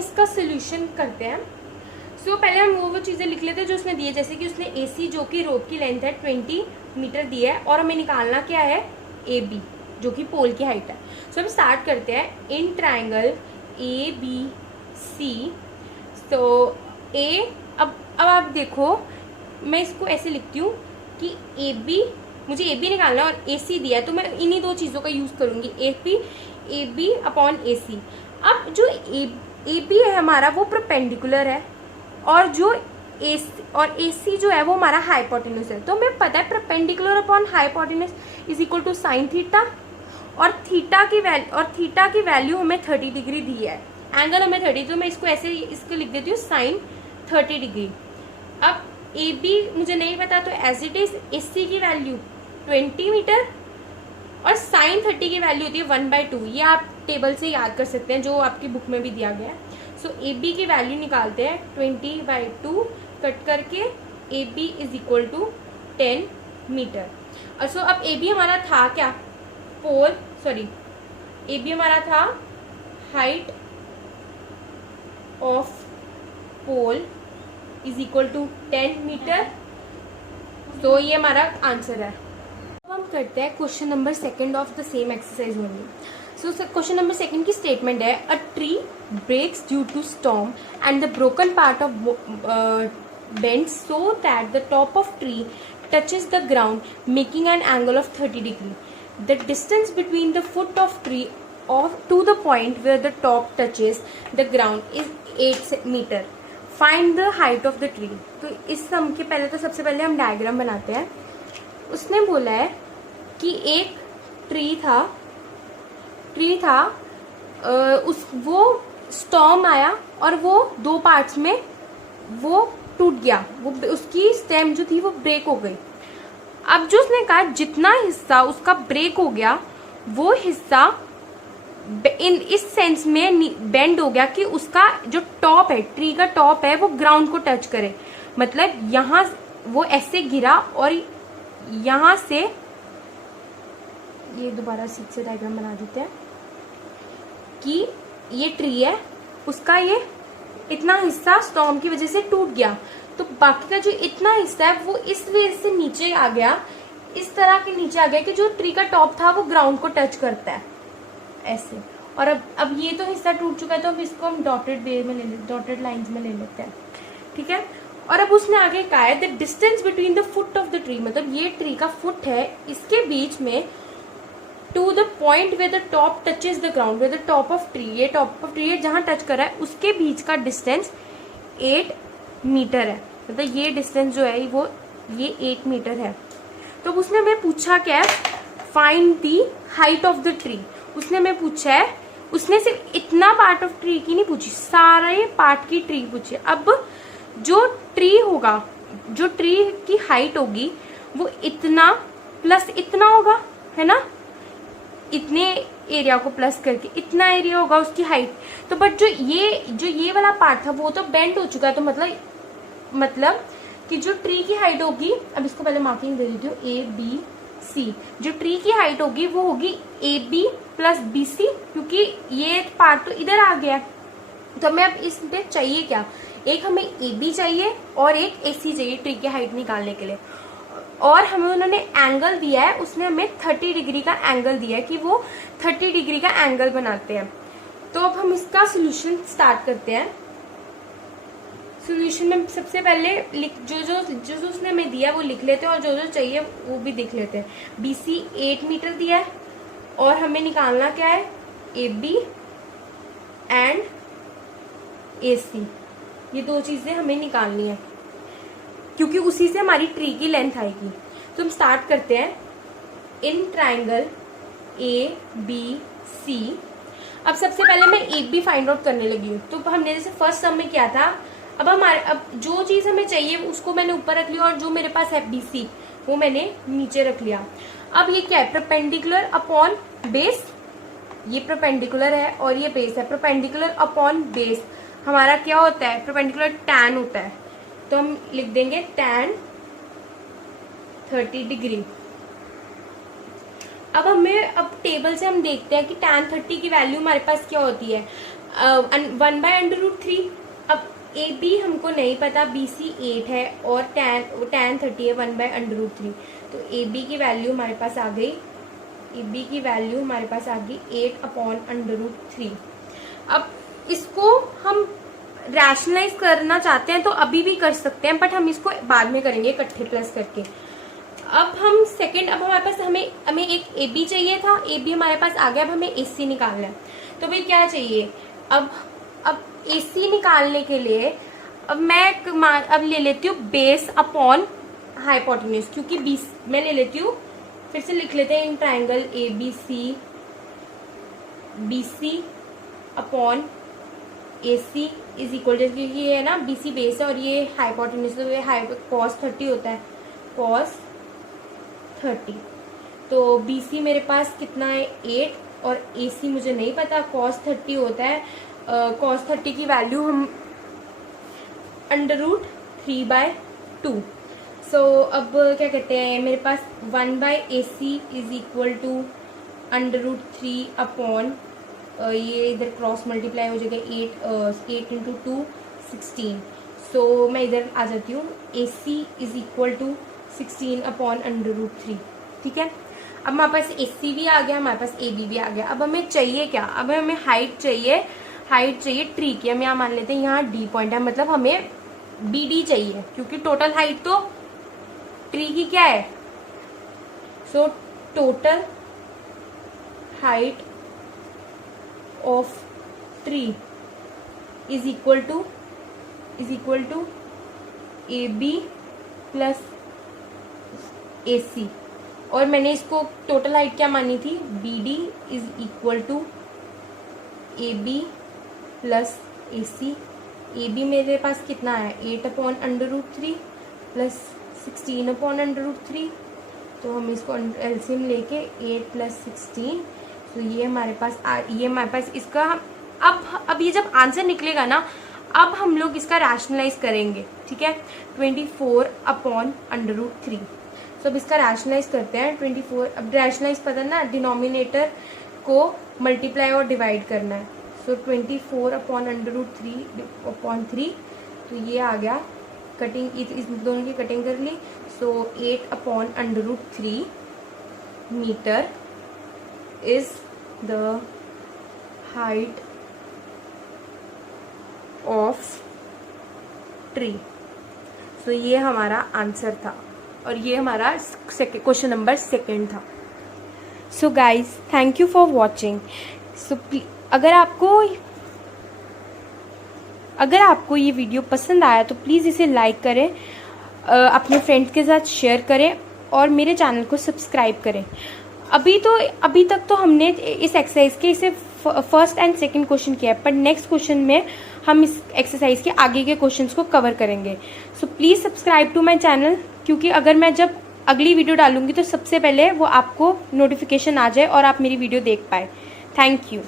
इसका सोल्यूशन करते हैं। सो पहले हम वो चीज़ें लिख लेते हैं जो उसने दी है, जैसे कि उसने AC जो कि रोप की लेंथ है 20 मीटर दी है, और हमें निकालना क्या है AB जो कि पोल की हाइट है। सो हम स्टार्ट करते हैं। इन ट्राइंगल ABC, तो A, अब आप देखो मैं इसको ऐसे लिखती हूँ कि AB, मुझे AB निकालना है और AC दिया है, तो मैं इन्हीं दो चीज़ों का यूज़ करूँगी, AB अपॉन AC। अब जो AB है हमारा वो परपेंडिकुलर है, और जो AC जो है वो हमारा हाइपोटेन्यूज है। तो हमें पता है perpendicular upon hypotenuse is equal to sine theta, और थीटा की वैल्यू हमें 30 डिग्री दी है, एंगल हमें 30, तो मैं इसको ऐसे इसको लिख देती हूँ साइन 30 डिग्री। अब AB मुझे नहीं पता, तो एज इट इज AC की वैल्यू 20 मीटर और साइन 30 की वैल्यू होती है 1/2। ये आप टेबल से याद कर सकते हैं जो आपकी बुक में भी दिया गया है। सो AB की वैल्यू निकालते हैं 20/2 कट करके AB is equal to 10 metre. और सो अब AB हमारा था क्या, AB हमारा था height of pole is equal to 10 metre. तो ये हमारा आंसर है। अब हम करते हैं question number 2 of the same exercise only. So question number 2 की स्टेटमेंट है, a tree breaks due to storm and the broken part of bends so that the top of tree touches the ground, making an angle of 30 degree. The distance between the foot of tree to the point where the top touches the ground is 8 meter. Find the height of the tree. तो इस सम के पहले तो सबसे पहले हम diagram बनाते हैं। उसने बोला है कि एक ट्री था वो स्टॉर्म आया और वो 2 पार्ट्स में वो टूट गया, वो उसकी स्टेम जो थी वो ब्रेक हो गई। अब जो उसने कहा जितना हिस्सा उसका ब्रेक हो गया वो हिस्सा इस सेंस में बेंड हो गया कि उसका जो टॉप है, ट्री का टॉप है, वो ग्राउंड को टच करे। मतलब यहाँ वो ऐसे गिरा और यहाँ से, ये दोबारा सीट से डायग्राम बना देते हैं कि ये ट्री है, उसका ये इतना हिस्सा स्टॉर्म की वजह से टूट गया, तो बाकी का जो इतना हिस्सा है वो इस वजह से नीचे आ गया, इस तरह के नीचे आ गया कि जो ट्री का टॉप था वो ग्राउंड को टच करता है ऐसे। और अब ये तो हिस्सा टूट चुका है, तो अब इसको हम डॉटेड लाइंस में ले लेते हैं, ठीक है। और अब उसने आगे कहा है the distance between the foot of the tree, मतलब ये ट्री का फुट है, इसके बीच में to the point where the top touches the ground, where the top of tree, ये टॉप ऑफ ट्री है जहां टच कर रहा है, उसके बीच का डिस्टेंस 8 मीटर है। मतलब ये डिस्टेंस जो है वो ये 8 मीटर है। तो उसने हमें पूछा क्या है, find the height of the tree. उसने हमें पूछा है, उसने सिर्फ इतना पार्ट ऑफ ट्री की नहीं पूछी, सारे पार्ट की ट्री पूछी। अब जो ट्री होगा, जो ट्री की हाइट होगी वो इतना प्लस इतना होगा, है ना, इतने एरिया को प्लस करके इतना एरिया होगा उसकी हाइट। तो बट जो ये वाला पार्ट था वो तो बेंड हो चुका है, तो मतलब कि जो ट्री की हाइट होगी, अब इसको पहले मार्किंग दे देती हूँ ABC, जो ट्री की हाइट होगी वो होगी AB प्लस BC, क्योंकि ये पार्ट तो इधर आ गया। तो हमें अब इस पे चाहिए क्या, एक हमें AB चाहिए और एक AC चाहिए ट्री की हाइट निकालने के लिए। और हमें उन्होंने एंगल दिया है, उसने हमें 30 डिग्री का एंगल दिया है कि वो 30 डिग्री का एंगल बनाते हैं। तो अब हम इसका सोल्यूशन स्टार्ट करते हैं। सोल्यूशन में सबसे पहले जो उसने हमें दिया वो लिख लेते हैं, और जो चाहिए वो भी देख लेते हैं। BC 8 मीटर दिया है और हमें निकालना क्या है, AB एंड AC, ये 2 चीजें हमें निकालनी है क्योंकि उसी से हमारी ट्री की लेंथ आएगी। तो हम स्टार्ट करते हैं। इन ट्राइंगल ABC, अब सबसे पहले मैं AB फाइंड आउट करने लगी हूँ। तो हमने जैसे फर्स्ट सम में किया था, अब जो चीज हमें चाहिए उसको मैंने ऊपर रख लिया और जो मेरे पास है BC वो मैंने नीचे रख लिया। अब ये क्या है, परपेंडिकुलर अपॉन बेस, ये परपेंडिकुलर है और ये बेस है। परपेंडिकुलर अपॉन बेस हमारा क्या होता है, परपेंडिकुलर tan होता है, तो हम लिख देंगे tan 30 डिग्री। अब टेबल से हम देखते हैं कि tan 30 की वैल्यू हमारे पास क्या होती है, 1/√3। अब ए बी हमको नहीं पता, बी सी 8 है और tan 30 है 1/√3। तो ए बी की वैल्यू हमारे पास आ गई, ए बी की वैल्यू हमारे पास आ गई 8/√3। अब इसको हम रैशनलाइज करना चाहते हैं तो अभी भी कर सकते हैं, बट हम इसको बाद में करेंगे इकट्ठे प्लस करके। अब हम सेकंड, अब हमारे पास हमें एक ए बी चाहिए था, ए बी हमारे पास आ गया, अब हमें ए सी निकालना है। तो भाई क्या चाहिए, अब ए सी निकालने के लिए अब मैं अब ले लेती हूँ बेस अपॉन हाइपोटेन्यूज, क्योंकि मैं ले लेती हूँ, फिर से लिख लेते हैं in triangle A B C upon A C is equal to, क्योंकि ये है ना बी सी बेस है और ये हाइपोटेन्यूज, तो ये cos 30 होता है, cos 30। तो बी सी मेरे पास कितना है 8 और ए सी मुझे नहीं पता, cos 30 होता है। cos 30 की वैल्यू हम √3/2। सो अब क्या कहते हैं, मेरे पास 1/AC is equal to √3 upon ये इधर क्रॉस मल्टीप्लाई हो जाएगा 8 × 2 16। सो मैं इधर आ जाती हूँ, AC is equal to 16 upon √3। ठीक है, अब हमारे पास AC भी आ गया, हमारे पास AB भी आ गया। अब हमें चाहिए क्या, अब हमें हाइट चाहिए ट्री की। हम यहाँ मान लेते हैं यहाँ D पॉइंट है, मतलब हमें BD चाहिए, क्योंकि टोटल हाइट तो ट्री की क्या है। So total height of tree is equal to AB plus AC, और मैंने इसको टोटल हाइट क्या मानी थी, BD is equal to AB plus AC। AB मेरे पास कितना है 8/√3 प्लस 16/√3। तो हम इसको एलसीएम लेके 8 + 16, तो ये हमारे पास इसका अब ये जब आंसर निकलेगा ना, अब हम लोग इसका रैशनलाइज करेंगे। ठीक है, 24/√3। तो अब इसका रैशनलाइज करते हैं 24। अब रैशनलाइज पता ना, डिनोमिनेटर को मल्टीप्लाई और डिवाइड करना है। सो 24/√3 तो ये आ गया, कटिंग इस दोनों की कटिंग कर ली। So 8/√3 metre is the height of tree. So ये हमारा आंसर था और ये हमारा क्वेश्चन नंबर 2 था। So guys, thank you for watching. So अगर आपको ये वीडियो पसंद आया तो प्लीज़ इसे लाइक करें, अपने फ्रेंड्स के साथ शेयर करें और मेरे चैनल को सब्सक्राइब करें। अभी तक तो हमने इस एक्सरसाइज के इसे फर्स्ट एंड सेकंड क्वेश्चन किया है, पर नेक्स्ट क्वेश्चन में हम इस एक्सरसाइज के आगे के क्वेश्चंस को कवर करेंगे। So please subscribe to my channel, क्योंकि अगर मैं जब अगली वीडियो डालूंगी तो सबसे पहले वो आपको नोटिफिकेशन आ जाए और आप मेरी वीडियो देख पाए। Thank you.